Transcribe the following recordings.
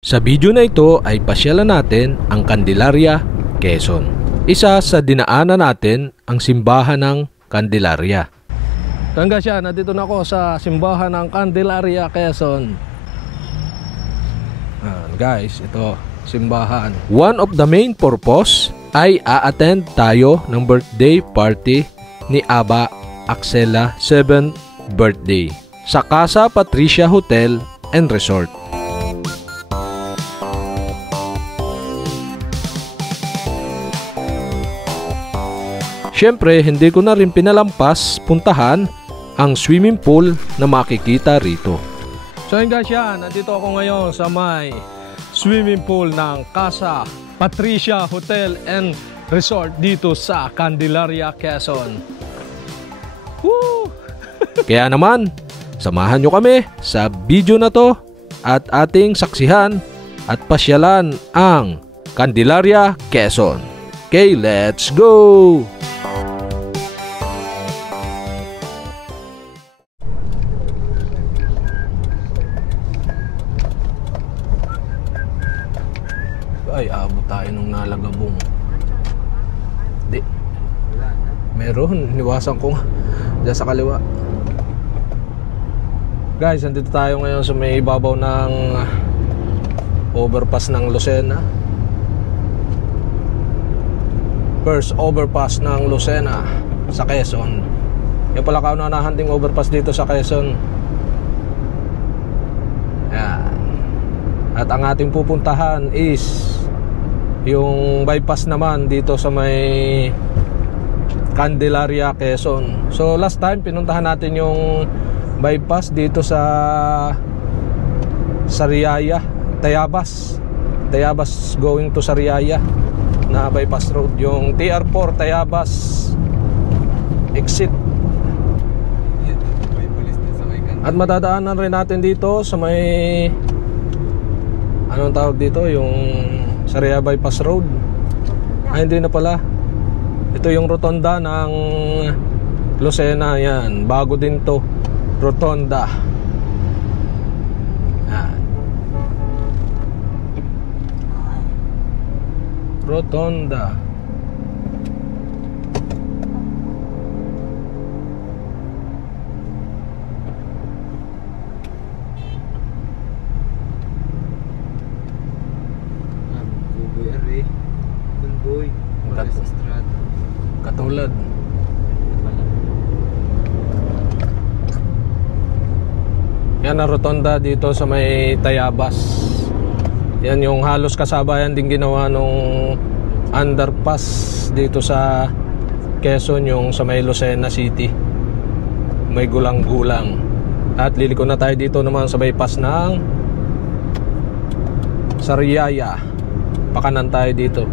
Sa video na ito ay pasyalan natin ang Candelaria, Quezon. Isa sa dinaanan natin ang simbahan ng Candelaria. Hanggang siya, nandito na ako sa simbahan ng Candelaria, Quezon. Guys, ito simbahan. One of the main purpose ay a-attend tayo ng birthday party ni Aba Axela 7th birthday sa Casa Patricia Hotel and Resort. Siyempre, hindi ko na rin pinalampas puntahan ang swimming pool na makikita rito. So yun guys, yan, nandito ako ngayon sa may swimming pool ng Casa Patricia Hotel and Resort dito sa Candelaria, Quezon. Woo! Kaya naman, samahan nyo kami sa video na to at ating saksihan at pasyalan ang Candelaria, Quezon. Okay, let's go! Ay, abot tayo nung nalagabong. Di. Meron, niwasan ko nga. Diyan sa kaliwa. Guys, nandito tayo ngayon sa may ibabaw ng overpass ng Lucena. First overpass ng Lucena sa Quezon. Yung pala kauna-unahan ding overpass dito sa Quezon. Yan. At ang ating pupuntahan is yung bypass naman dito sa may Candelaria, Quezon. So last time pinuntahan natin yung bypass dito sa Sariaya, Tayabas going to Sariaya na bypass road, yung TR4 Tayabas exit. At madadaanan rin natin dito sa may anong tawag dito, yung Sariaya Bypass Road. Ay, hindi na pala. Ito yung rotonda ng Lucena. Yan, bago din to, rotonda. Yan. Rotonda. Katulad. Yan ang rotonda dito sa may Tayabas. Yan yung halos kasabayan din ginawa nung underpass dito sa Quezon, yung sa may Lucena City. May gulang-gulang. At liliko na tayo dito naman sa bypass ng Sariaya. Pakanan tayo dito.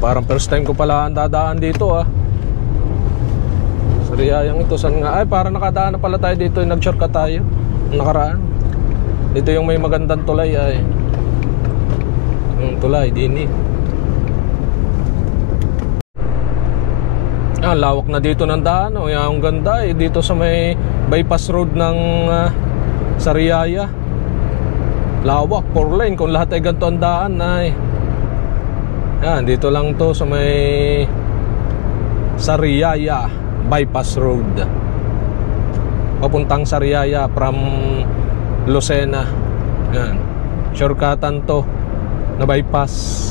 Parang first time ko pala ang dadaan dito Sariayang ito, saan nga? Ay, parang nakadaan na pala tayo dito, nag-shortcut tayo nakaraan. Dito yung may magandang tulay ay. Yung tulay, dini. Lawak na dito ng daan. Ang ganda dito sa may bypass road ng Sariaya. Lawak, 4 lane. Kung lahat ay ganito ang daan ay. Yan, dito lang to sa may Sariaya Bypass Road. Papuntang Sariaya from Lucena. Yan. Shortcutan to na bypass.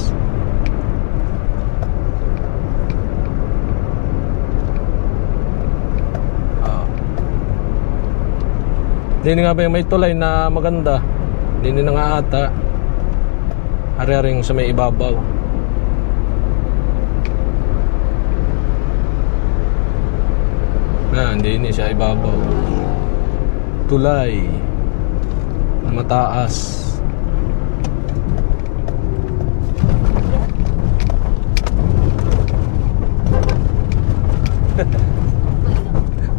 Dini nga ba yung may tulay na maganda? Dini na nga ata. Ari-aring sa may ibabaw. Hindi siya ibabaw. Tulay na mataas.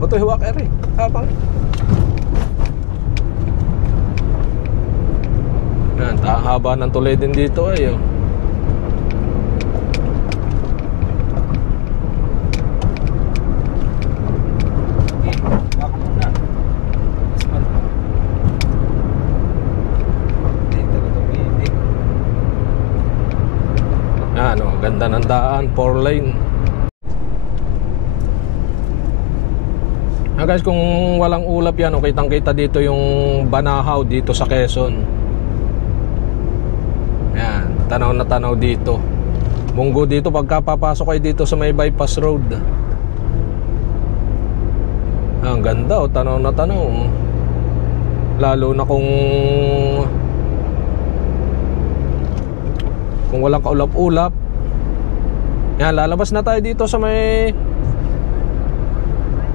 Oto hiwak eri. Habang. Yan, haba ng tulay din dito ay oh. Ano, ganda ng daan, 4 lane. Guys, kung walang ulap yan, oh, kitang-kita dito yung Banahaw dito sa Quezon. Yan, tanaw na tanaw dito. Munggo dito pagka papasok kayo dito sa may bypass road. Ang ganda, oh, tanaw na tanaw. Lalo na kung walang kaulap-ulap. Yan, lalabas na tayo dito sa may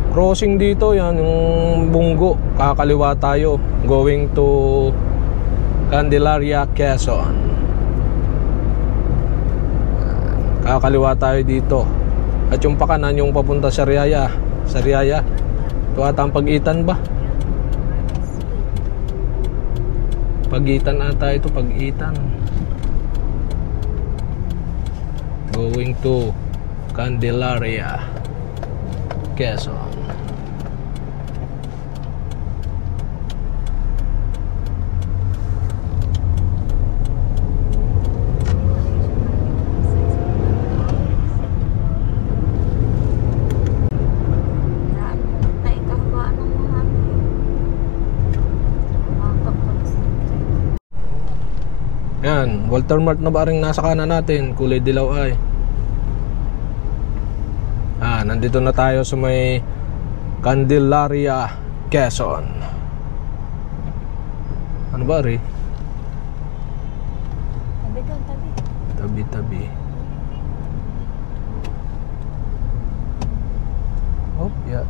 crossing dito. Yan, yung Bunggo. Kakaliwa tayo going to Candelaria, Quezon. Kakaliwa tayo dito. At yung pakanan yung papunta sa Riaya. Sa Riaya. Ito ata ang Pagitan ba? Pagitan ata ito, Pagitan. Going to Candelaria, Quezon. Yan, Walter Mart na ba rin nasa kanan natin? Kulay dilaw ay. Nandito na tayo sa may Candelaria, Quezon. Ano ba rin? Tabi doon, tabi. Tabi-tabi. Oh, yeah.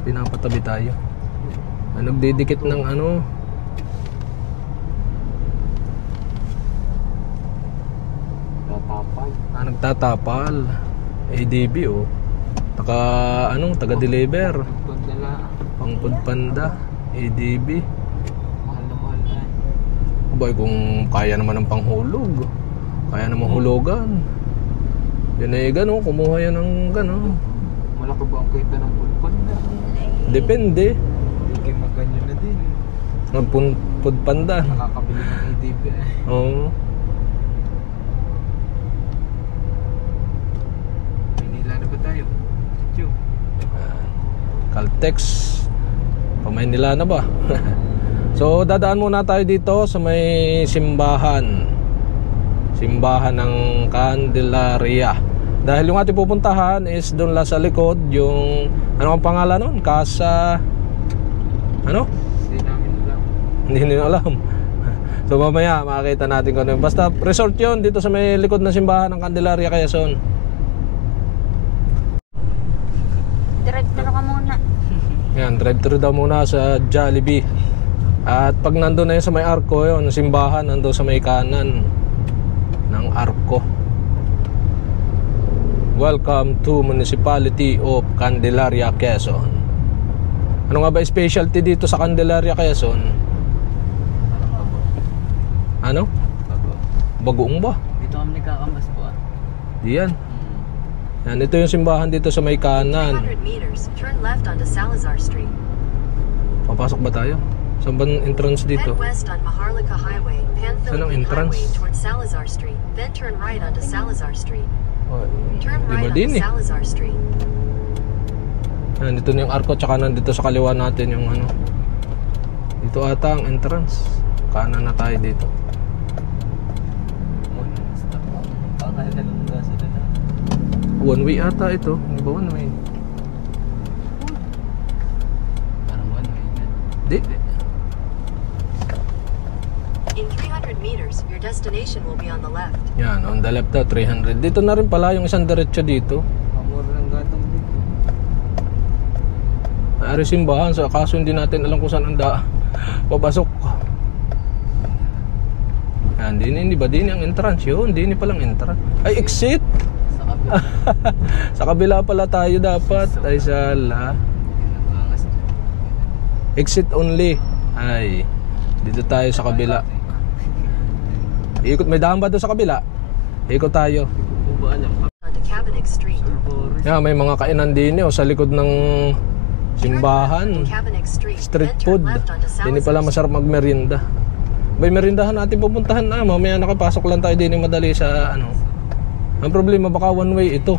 Pinapatabi tayo. Nagdidikit ng ano. Nagtatapal. ADB oh. Taga-deliver. Pangpod panda. ADB. Mahal na mahal na. Abay, kung kaya naman ng panghulog. Kaya naman hulugan. Yan ay gano'n. Kumuha yan ng gano'n. Malaki ba ang kita ng panda? Depende. Hindi maganyan na din. Nagpud panda. Nakakabili ng ADB Oo. Maynila na ba tayo? Caltex. Pamaynila na ba? So dadaan muna tayo dito sa may simbahan. Simbahan ng Candelaria. Dahil yung ating pupuntahan is doon lang sa likod. Yung ano ang pangalan nun? Casa ano? Hindi namin alam. Hindi nyo alam. So mamaya makakita natin kung ano. Basta resort yun dito sa may likod ng simbahan ng Candelaria, Quezon. Drive thru ka muna. Yan, drive thru daw muna sa Jollibee. At pag nandun na yun sa may arko, yun, simbahan nandun sa may kanan ng arko. Welcome to Municipality of Candelaria, Quezon. Ano nga ba specialty dito sa Candelaria, Quezon? Ano? Bagoong ba? Dito kami nagkakambas po Diyan. Yan, ito yung simbahan dito sa may kanan. 200 meters, turn left onto Salazar Street. Papasok ba tayo? Saan ba ang entrance dito? Head west on Maharlika Highway, Saan ang Pan-Philippine entrance? Highway towards Salazar Street. Then turn right onto Salazar Street. Oh, Turn di right ba onto din eh? Salazar Street. Yan, dito na yung arko, tsaka nandito sa kaliwa natin yung ano. Dito ata ang entrance. Kanan na tayo dito. One way ata ito. Hindi ba one way? Parang one way na. Di. In 300 meters, your destination will be on the left. Yan, on the left daw, 300. Dito na rin pala yung isang diretso dito. Pamura ng gatong dito. Ari simbahan, so kaso hindi natin alam kung saan ang papasok. Yan, hindi ba din ang entrance yun? Hindi palang entrance. Ay, exit! Sa kabila. Sa kabila pala tayo dapat. Ay, sala. Exit only. Ay, dito tayo sa kabila. Ikot, may daan ba doon sa kabila? Ikot tayo. Hindi ko alam. Onto Cabinet Street. Yeah, may mga kainan din sa likod ng simbahan. Cabinet Street. Street Then food. turn left onto Hindi pala Salazar. masarap magmerienda. May merindahan natin pupuntahan na. Mamaya nakapasok lang tayo din madali sa ano. Ang problema baka one way ito.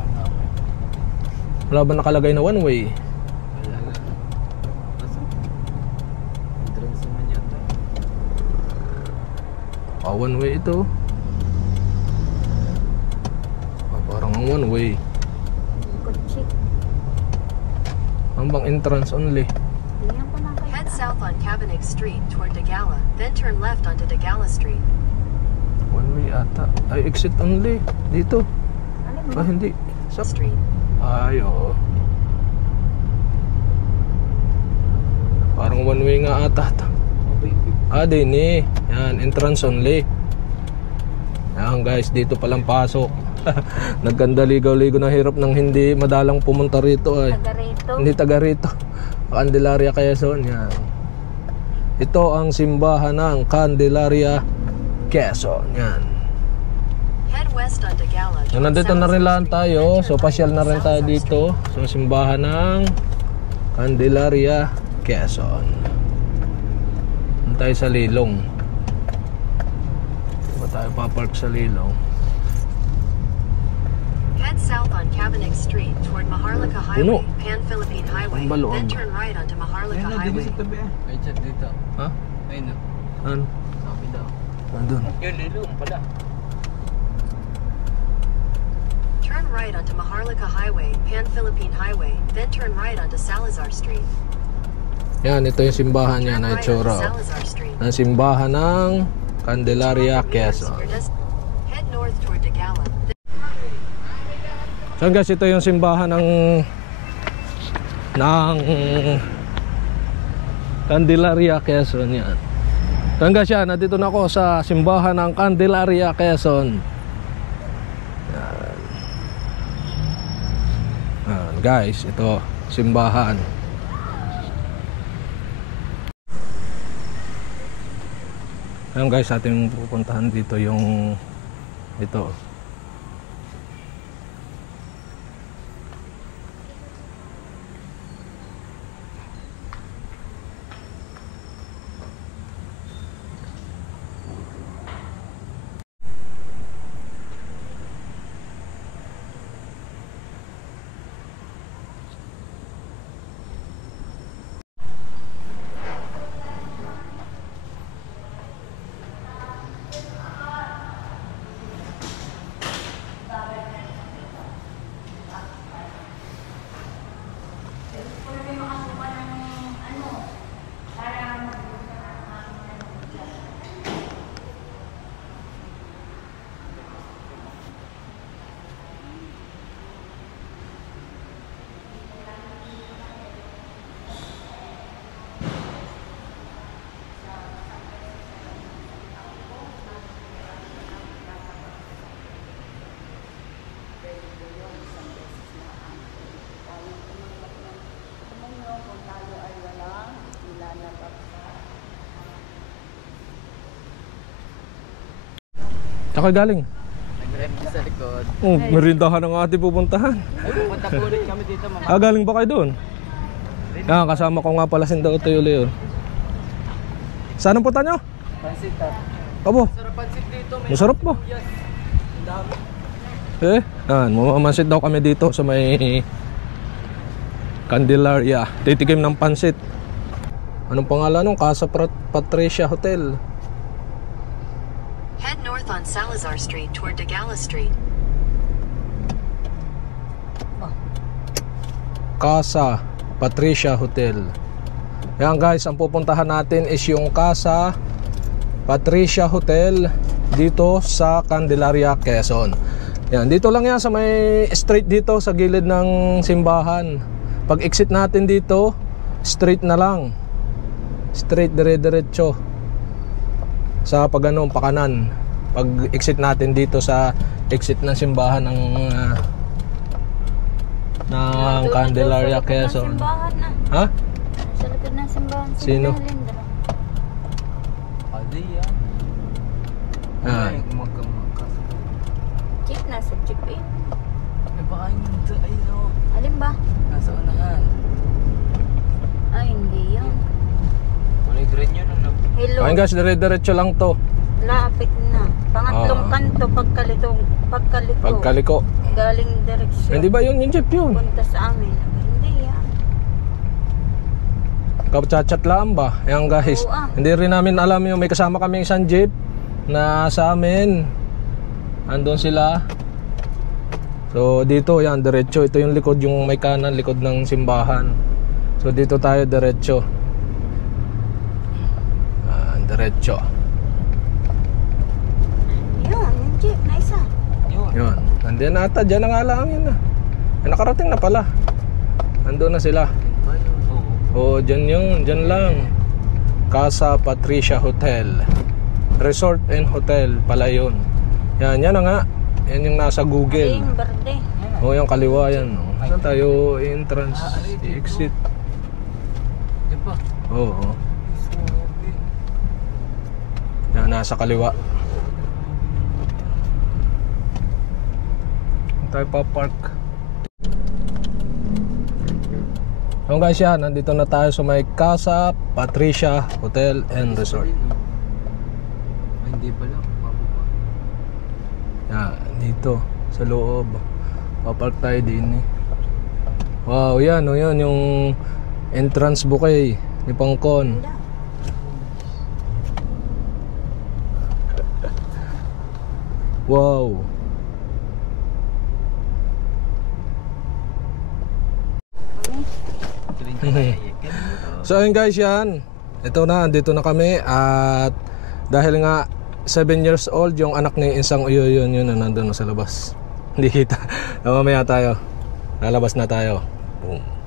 Wala ba nakalagay na one way? Wala nga. Entrance naman yata. One way ito. Parang ang one way. Kutsi. Ang bang entrance only? Ganyan pa na kayo. Head south on Cabinet Street toward Degala, then turn left onto Degala Street. One way ata. Ay, exit only. Dito. Alam mo? Ah, hindi. Sa... Street. Ay, oo. Parang one way nga ata. Din eh. Yan, entrance only. Yan guys, dito palang pasok. Nagkandaligaw-ligo na hirap ng hindi madalang pumunta rito ay. Taga rito. Hindi taga rito. Candelaria Quezon. Yan. Ito ang simbahan ng Candelaria Quezon. Yan. Head west on Degala. So, nandito na rin lang tayo. So, pasyal na rin tayo dito. So, simbahan ng Candelaria Quezon. Tayo sa Lilong. Ba tayo papark sa Lilong? Head south on Cabinet Street toward Maharlika Puno. Highway, Pan-Philippine Highway, Ang balon. then turn right onto Maharlika Highway. Ay, chat dito. Ha? Ayun na. Ano? Sabi daw. Nandun. Yun, lilong pala. Turn right onto Maharlika Highway, Pan-Philippine Highway, then turn right onto Salazar Street. Yan, ito yung simbahan niya Turn na right itsura. onto Salazar Street. Ang simbahan ng Candelaria 200 meters, Quezon. your head north toward Degala. So guys, ito yung simbahan ng Candelaria Quezon. Yan. So guys, yan, nandito na ako sa simbahan ng Candelaria Quezon. Yan. Yan, guys, ito simbahan. Ayan guys, ating pupuntahan dito yung ito. Tsaka galing. Nag-rep sa likod. Oh, merindahan ang ating pupuntahan. Ay, pupunta po ulit kami dito, mama. Galing ba kayo doon? Ah, kasama ko nga pala si Ndao Tayo Leo. Saan ang punta nyo? Pansit ha. Abo, Sarap pansit dito. May masarap ba? yes. Ang dami. Mamamansit daw kami dito sa may Candelaria. Titikim ng pansit. Anong pangalan nung? Casa Patricia Hotel. Head north on Salazar Street toward Degala Street. Casa Patricia Hotel. Yan guys, ang pupuntahan natin is yung Casa Patricia Hotel dito sa Candelaria, Quezon. Yan, dito lang yan sa may street dito sa gilid ng simbahan. Pag exit natin dito, straight na lang. Straight dire-diretso. Sa pagano pakanan. Pag exit natin dito sa exit ng simbahan ng Candelaria, Quezon. Simbahan na. Ha? Sa likod ng simbahan. Sino? Melindra. Hindi yan. Yan. Ay, magkakas. Jeep, nasa jeep eh. Ay, baka yun ito. Ay, no. Alin ba? Nasa unahan. Ay, hindi yan. Kulay green yun, ano? Hello. Ayun guys, dire-diretso lang to. Lapit na. Pangatlong kanto, pagkaliko. Pagkaliko. Galing direksyon. Hindi ba yun yung jeep yun? Punta sa amin. Hindi yan. Kapchat lang ba? Ayan guys. Oo, ah. Hindi rin namin alam yung may kasama kaming isang jeep na sa amin. Andun sila. So dito yan, diretso. Ito yung likod, yung may kanan, likod ng simbahan. So dito tayo diretso. Diretso. Yun, yung jeep na isa. Yun. Yun. Nandiyan na ata. Diyan na nga lang yun na. Ay, nakarating na pala. Andun na sila. Ba yun? Oo, Oo. dyan yun. Dyan lang. Casa Patricia Hotel. Resort and Hotel pala yun. Yan, yan na nga. Yan yung nasa Ay, Google. yung berde. Oo, yung kaliwa yan. Saan tayo? Entrance, exit. Di ba? Oo. Yan, nasa kaliwa. Tayo pa park. So guys, yan, nandito na tayo sa may Casa Patricia Hotel and Resort. Ay, hindi pala. Mababa. Yan, dito sa loob. Papark tayo din eh. Wow, yan, oh, yan yung entrance bouquet ni Pangkon. Wow. So ayun guys, yan. Ito na, andito na kami. At dahil nga 7 years old yung anak ni Insang Uyo, yun na nandun sa labas. Hindi kita. Mamaya tayo. Lalabas na tayo. Boom.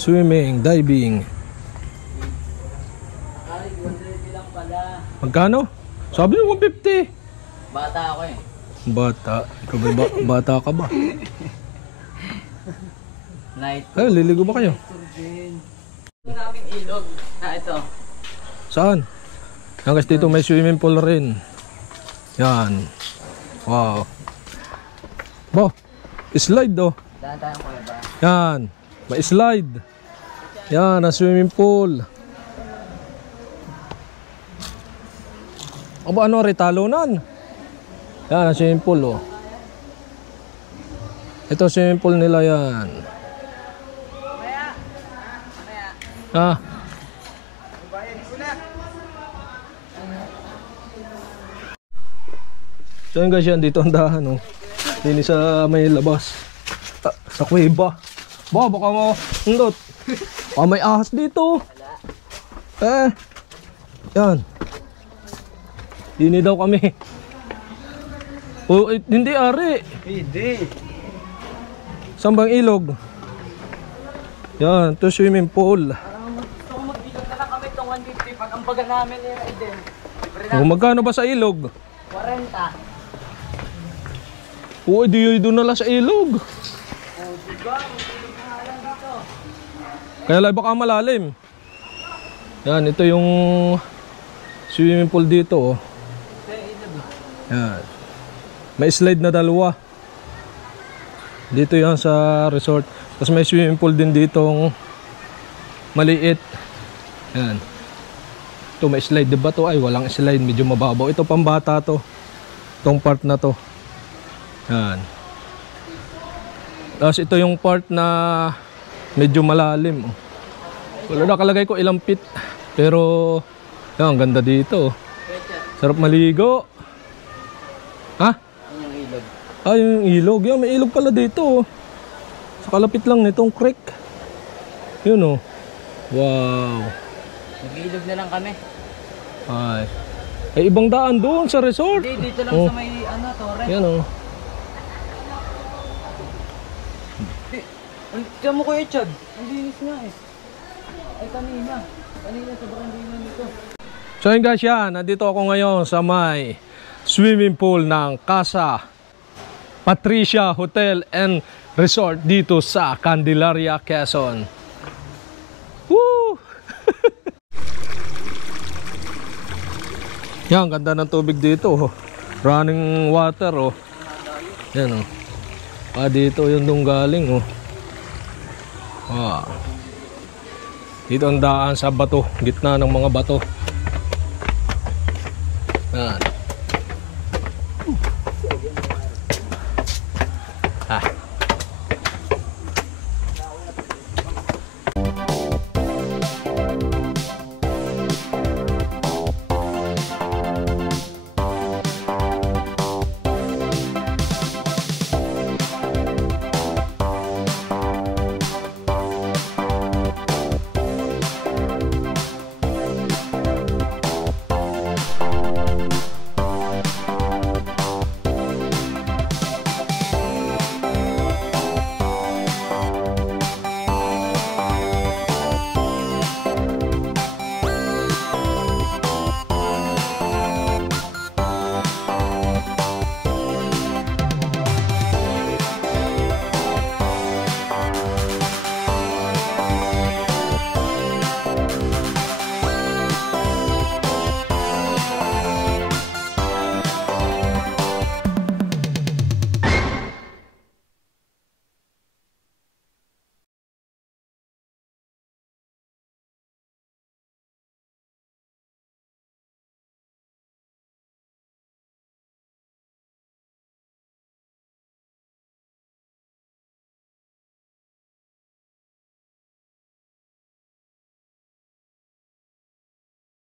swimming, diving. Ay, 130 lang pala. Magkano? Sabi niyo 150. Bata ako eh. Bata. Ikaw ba, bata ka ba? Night. Ay, liligo ba kayo? Ito namin ilog. Ito. Saan? Yan guys, dito may swimming pool rin. Yan. Wow. Bo, slide oh. Daan tayong kuya ba? Yan. May slide. Yan, ang swimming pool. Aba, ano, retalunan. Yan, ang swimming pool oh. Ito swimming pool nila yan. Ah. So yun guys, yan dito ang dahan oh. Dini sa may labas. Sa kuweba. Baka mo ndot. May ahas dito. Yan. Dini daw kami. Oh, hindi ari. Hindi. Saan bang ilog? Yan, to swimming pool. Gusto ko mag-ilog na lang kami itong 150 pag ang baga namin yung Eden. Oh, magkano ba sa ilog? 40. Oo, di doon na lang sa ilog. Oh, diba? Dito. Kaya lang baka malalim. Yan, ito yung swimming pool dito oh. Yan. May slide na dalawa. Dito yan sa resort. Tapos may swimming pool din ditong maliit. Yan. Ito may slide, diba to? Ay, walang slide, medyo mababaw. Ito pambata to. Itong part na to. Yan. Tapos ito yung part na medyo malalim. Wala nakalagay ko ilang feet. Pero, yan, ganda dito. Sarap maligo. Ha? Yung ilog. Ah, yung ilog. Yan, may ilog pala dito. Sa kalapit lang nitong creek. Yun oh. Wow. Nag-ilog na lang kami. Ay. Ay, ibang daan doon sa resort. Hindi, dito lang Oh. sa may torre. Yan oh. Tiyan mo Kuya Chad. Ang linis nga eh. Ay kanina. Kanina sobrang linis nito. So yun guys, yan. Nandito ako ngayon sa may swimming pool ng Casa Patricia Hotel and Resort dito sa Candelaria, Quezon. Woo! Yan, ganda ng tubig dito oh. Running water oh. Yan oh. Ah, dito yung dong galing oh. Ah. Dito ang daan sa bato, gitna ng mga bato. Yan.